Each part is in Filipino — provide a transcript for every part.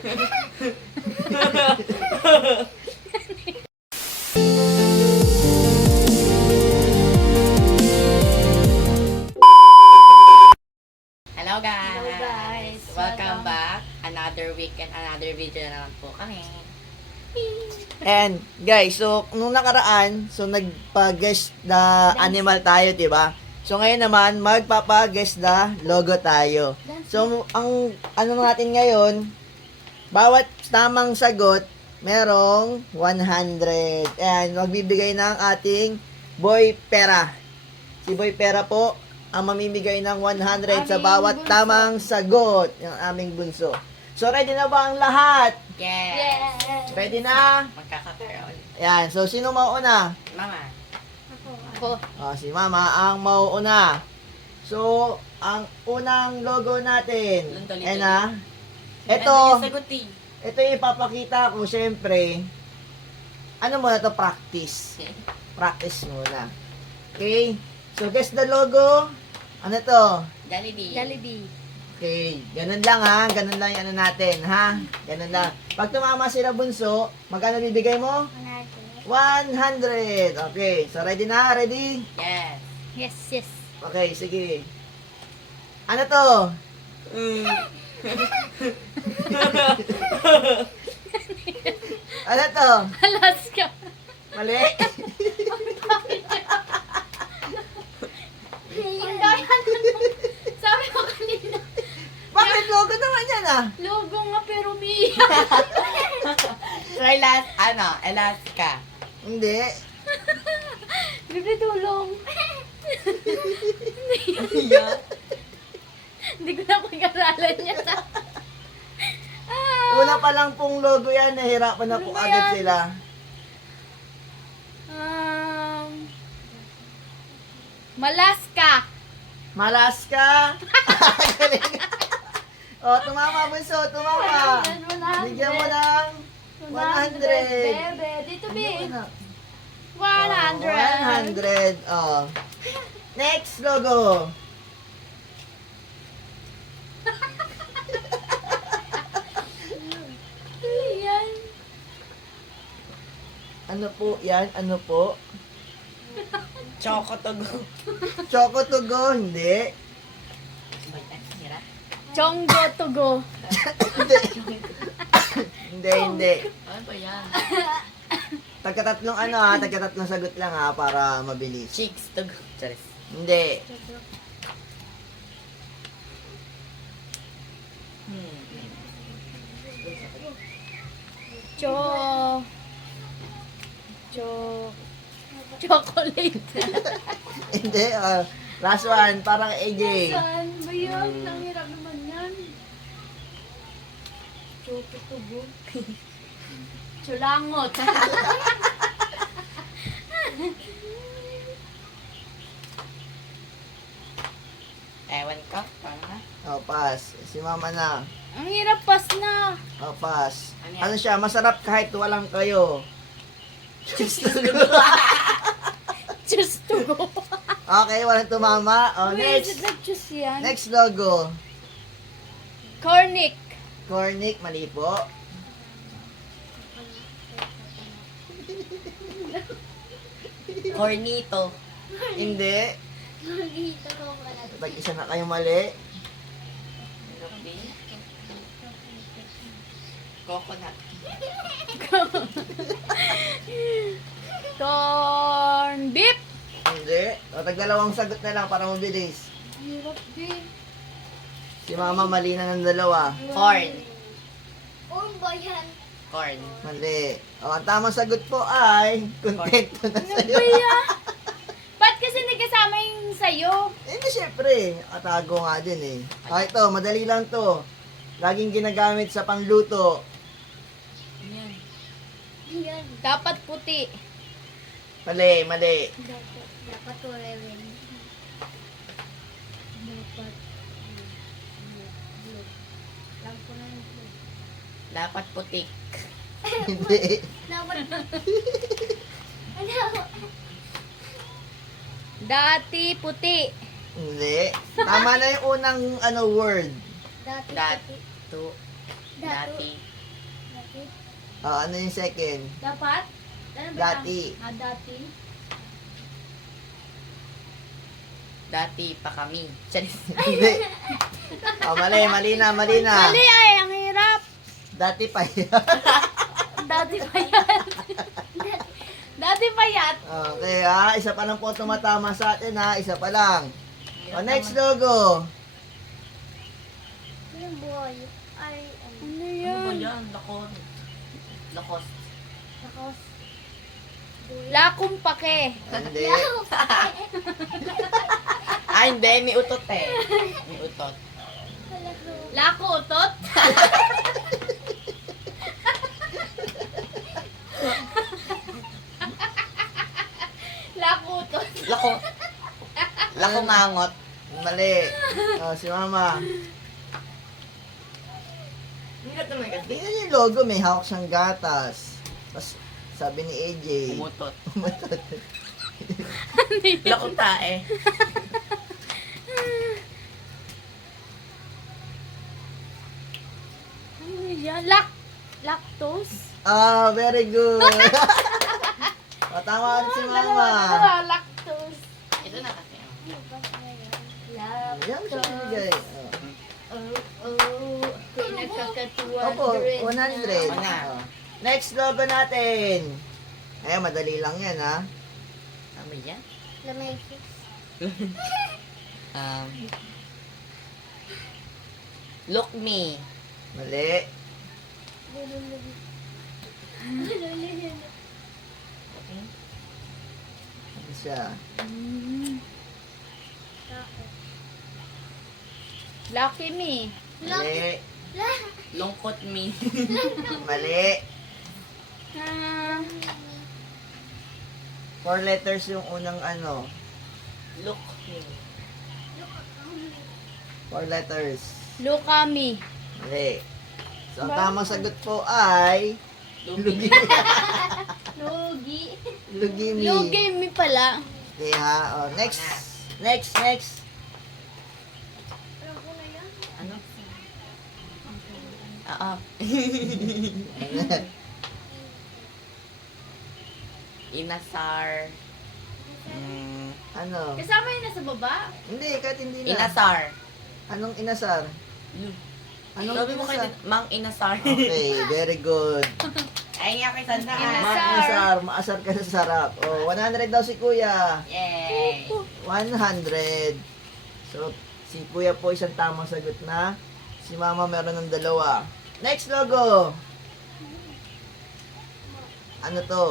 Hello guys! Hello guys! Welcome back. Another week and another video na naman po kami. And guys, so nung nakaraan, so nagpa-guess the animal tayo, 'di ba? So ngayon naman magpapa-guess the logo tayo. So ang ano natin ngayon, bawat tamang sagot merong 100. And magbibigay ng ating Boy Pera. Si Boy Pera po ang mamimigay ng 100 sa bawat tamang sagot, yung aming bunso. So ready na ba ang lahat? Yes! Ready na? Magkakaroon. Yan, so sino mauuna? Mama. Ako. Si Mama ang mauuna. So, ang unang logo natin. Luntoli-toli. Ayan na. Ano Ito, yung sagutin? ito yung ipapakita ko, syempre. Ano muna to? Practice. Practice muna. Okay? So, guess the logo. Ano to? Jollibee. Jollibee. Okay, ganun lang ha. Ganun lang yung ano natin, ha? Ganun lang. Pag tumama sila bunso, magkano bibigay mo? 100. Okay, so ready na? Ready? Yes. Yes, yes. Okay, sige. Ano to? Ano to? Alaska. Mali? Ang gaya sabi ko kanina, Bakit logo naman yan ah? logo nga pero umiiyak. Try last, Alaska. Hindi. Libre tulong. Yeah. Hindi ko na pag-aralan yan. Una pa lang pong logo yan, nahirapan na po Ano ba agad yan? sila. Malaska. Malaska. Galing. Oh, tumama bunso, tumama. Bigyan mo ng 100. Bebe, dito Bigyan be. mo na. 100. 100. Oh. Next logo. Yan. Ano po yan? Ano po? Choco to go. Choco to go? Hindi. Chonggo to go. Hindi, hindi. Ano ba yan? Tagkatatlong ano ha, tagkatatlong sagot lang ha, para mabilis. Chicks to go. Charis. Hindi. Cho. Chocolate. Hindi, last one, parang AJ. Saan ba yan? Ang hirap naman yan. Chocotubo. Chulangot. Ewan ko. Parang Oh, pass. Si mama na. Ang hirap pas na. Oh, pass. Ano yan? Ano siya, masarap kahit walang kayo. Chicks to go. Choose to go. Okay, walang tumama. Oh, Wait, is it next. nag-choose yan? Next logo. Cornic. Cornic, mali po. Cornito. Hindi. Tag-isa na kayo mali. Coconut. Corn beef. Hindi. O, tag-dalawang sagot na lang para mabilis. Hirap din. Si mama mali na ng dalawa. Corn. Corn ba yan? Corn. Mali. O, ang tamang sagot po ay kontento na Ano sa'yo. ba yan? Ba't kasi nagkasama yung sayo? Hindi, syempre. Katago nga din eh. O, ito, madali lang to. Laging ginagamit sa pangluto. Yan. Yan. Dapat puti. Mali, mali. Dapat kulay rin. Dapat lang ko na yung Dapat putik. Hindi. Dapat Dati puti. Hindi. Tama na yung unang word. Dati Dat. To. Dati. Ano yung second? Dapat? Ano ba Dati. Dati. Dati pa kami. Charis. Hindi. Mali na. Mali ay, ang hirap. Dati pa yan. Dati pa yan. Dati pa yan. Okay, isa pa lang po tumatama sa atin, isa pa lang. Next logo. Ano Ano yan? ba yan? Lakos. Lakong pake. Hindi. Hindi. May utot eh. May utot. Lako utot? Lako utot. Lako mangot. Mali. Si Mama. Hirap naman kasi. Tingnan yung logo, may hawak siyang gatas. Tapos, sabi ni AJ. Umutot. Umutot. Lako tae. Ano yan? Lactose? Very good. Tama rin si Mama. Lactose. Ito na kasi. Yan siya binigay. Pinagkakatuwa. Opo, 100. Wala. Next logo natin. Madali lang yan, Ano yan? Lamay-fix. Look me. Mali. Ano siya? Lucky me. Mali. Lungkot me. Mali. Ah, 4 letters yung unang Look me. 4 letters. Luka me. Mali. So, ang tamang sagot po ay Lugi. Lugi. Lugimi. Lugi me pala. Okay next. Next. Ano? Oo. Inasar. Ano? Kasama yun nasa baba? Hindi, kahit hindi na. Inasar. Anong inasar? Anong Sabi mo inasar? kayo, Mang Inasar. Okay, very good. Ay nga kay Sandra. Inasar. Maasar ka sa sarap. 100 daw si Kuya. Yay! 100. So, si Kuya po isang tamang sagot na. Si Mama meron ng 2. Next logo. Ano to?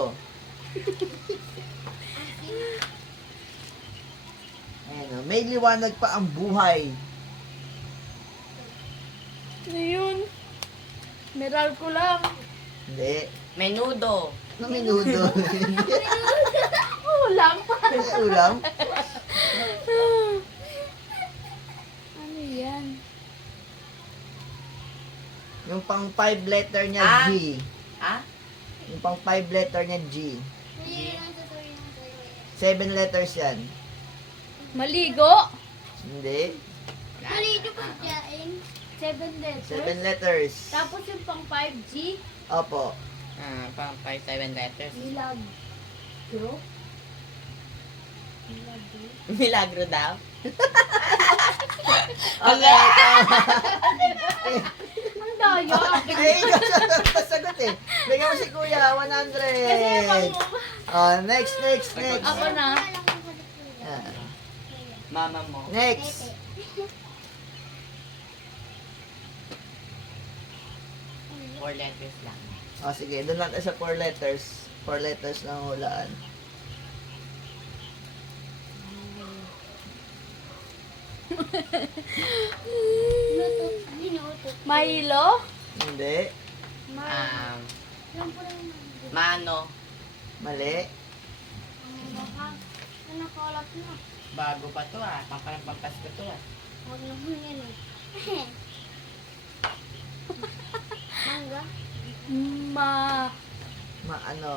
Ayan, may liwanag pa ang buhay. Ano yun? Meral ko lang. Hindi. Menudo. Ano minudo? Ulam pa. Ulam? Ano yan? Yung pang 5 letter niya Ah. G. Ah? Yung pang 5 letter niya G. 7 letters yan. Maligo. Hindi. Maligo pa dyan. 7 letters. 7 letters. Tapos yung pang 5G. Opo. Pang 5-7 letters. Milagro. Milagro daw. Okay. Ang daya. Ikaw sa sagot eh. Bigyan mo si Kuya, 100. Kasi Next. ako na. Ah, Mama mo. next. Four letters lang. Sige, doon lang tayo sa 4 letters. 4 letters lang hulaan. Milo. Hindi. Mano. Mali. Bago pa to Parang pampasko to Ma. Ano?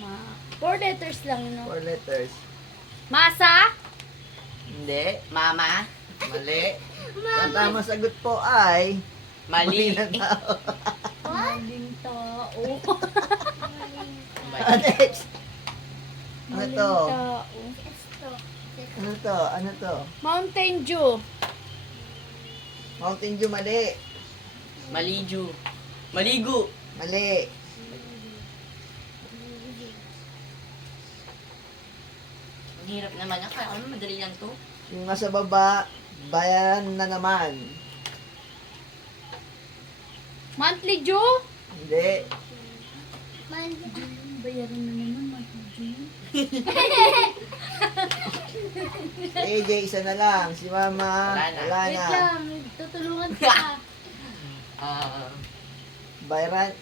Ma. 4 letters lang, no? 4 letters. Masa. Hindi. Mama. Mali. Ang tamang sagot po ay Mali. na tao. Maling tao. Next. Ano Maling to? tao. Ano to? Ano to? Mountain Dew. Mountain Dew, mali. Maliju. Maligo. Mali. Ang hirap naman yan. Kaya ano, madali lang to. Yung nasa baba, bayan na naman. Monthly Dew? Hindi. Bayaran na naman, monthly Dew. AJ, isa na lang. Si Mama, Wala na. wala Wait na. lang, tutulungan ka.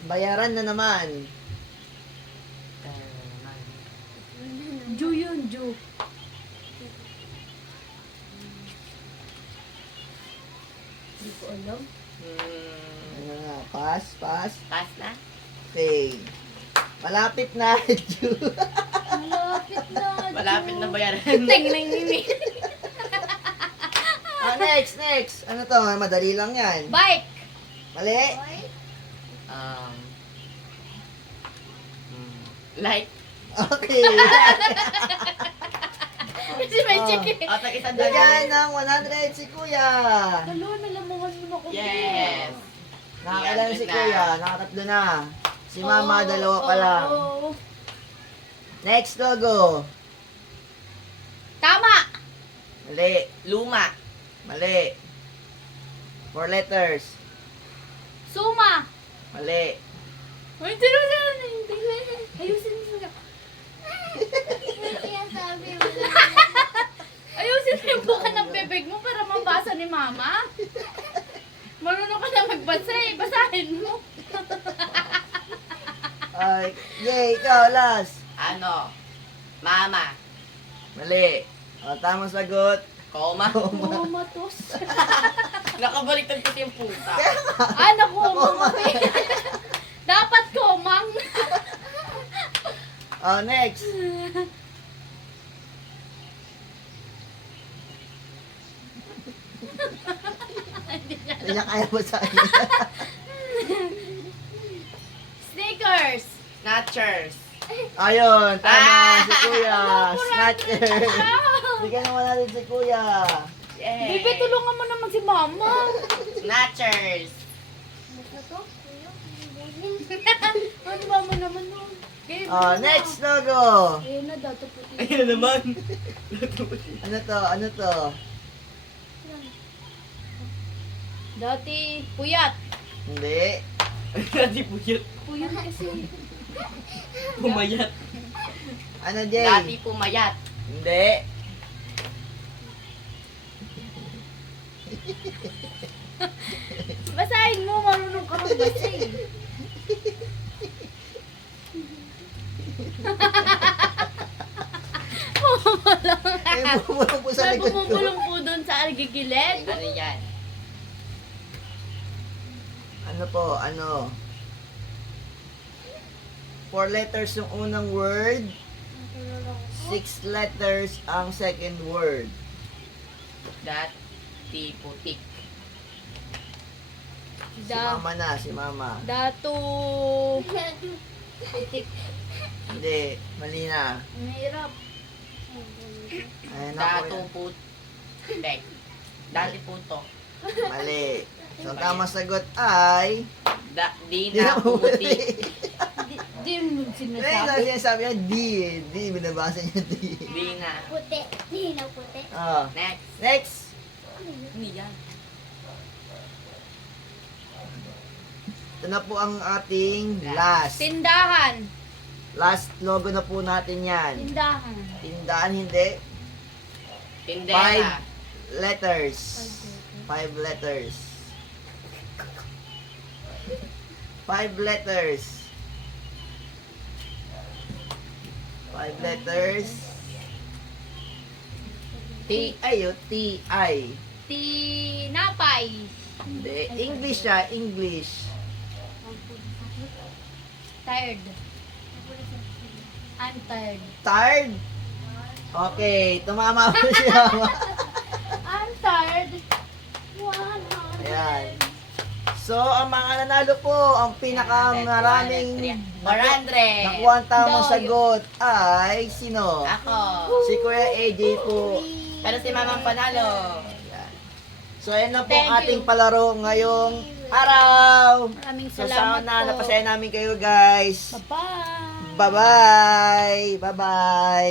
Bayaran na naman. Dew yun, Dew. Hindi ko alam. Ano na? Pass, pass. Pass na. Okay. Malapit na, Ju. Malapit na, Dew. Malapit na bayaran. Tingnan nini. Next. Ano to? Madali lang yan. Bike. Mali. Um, like. Okay. Kasi may chicken. O, tag-isang Bigyan dagdag. ng 100 si Kuya. Talo, nalamuhan mo na ko. Yes. Nakakailan si Yan, Kuya. Nakatatlo na. Si Mama, dalawa pa lang. Oo. Next logo. Tama. Mali. Luma. Mali. 4 letters. Suma. Mali. Ay, tino na. Ayusin mo na. Ayusin mo yung buka ng bebeg mo para mabasa ni Mama. Marunong ka na magbasa eh. Basahin mo. Ay, yay, ikaw, last. Ano? Mama. Mali. O, tamang sagot. Koma. Kumatos. Nakabaliktad kasi yung pusa. Ah, nakumang. Dapat komang. O, next. Hindi niya kaya mo sa akin. Sneakers. Snatchers. Ayun, tama si Kuya. Ano, Snatcher. Wow. Bigyan naman natin si Kuya. Yay. Bibi, tulungan mo naman si Mama. Snatchers. Ano ba mo naman nun? Game Oh, na. next logo. Ayun na, dato puti. Ayun naman. Ano to? Ano to? Dati, puyat. Hindi. Dati puyat. Puyat kasi. Pumayat. Ano, Jay? Dati pumayat. Hindi. Basahin mo, marunong ka magbasa eh. Ay, bumulong po sa May likod ko. bumubulong po doon sa gigilid. Ano yan? Ano po? Ano? 4 letters yung unang word. 6 letters ang second word. Dati putik. Si Mama na, si Mama. Dato. Putik. Hindi, mali na. Ang hirap. Ayun na po Dato yan. putek. Dati puto. Mali. So, ang tamang sagot ay... Di Di na na putik. Di mo Hindi, sinasabi. sinasabi niya D. D, binabasa niya D. Di na. Puti. Hindi na puti. Oh. Next. Next. Ano yan? Ito na po ang ating last. Tindahan. Last logo na po natin yan. Tindahan. Tindahan, hindi. Tindera. 5 letters. 5 letters. 5 letters. 5 letters. T-I o T-I. Tinapay. Hindi. English siya, English. Tired. I'm tired. Tired? Okay, tumama po siya. I'm tired. Ayan. So, ang mga nanalo po, ang pinakamaraming 400. nakuha ang tamang sagot ay sino? Ako. Si Kuya AJ po. Pero si Mamang panalo. Ayan. So, ayan na po Thank ang ating you. palaro ngayong araw. Maraming So, salamat sana po. napasaya namin kayo, guys. Bye-bye. Bye-bye! Bye-bye!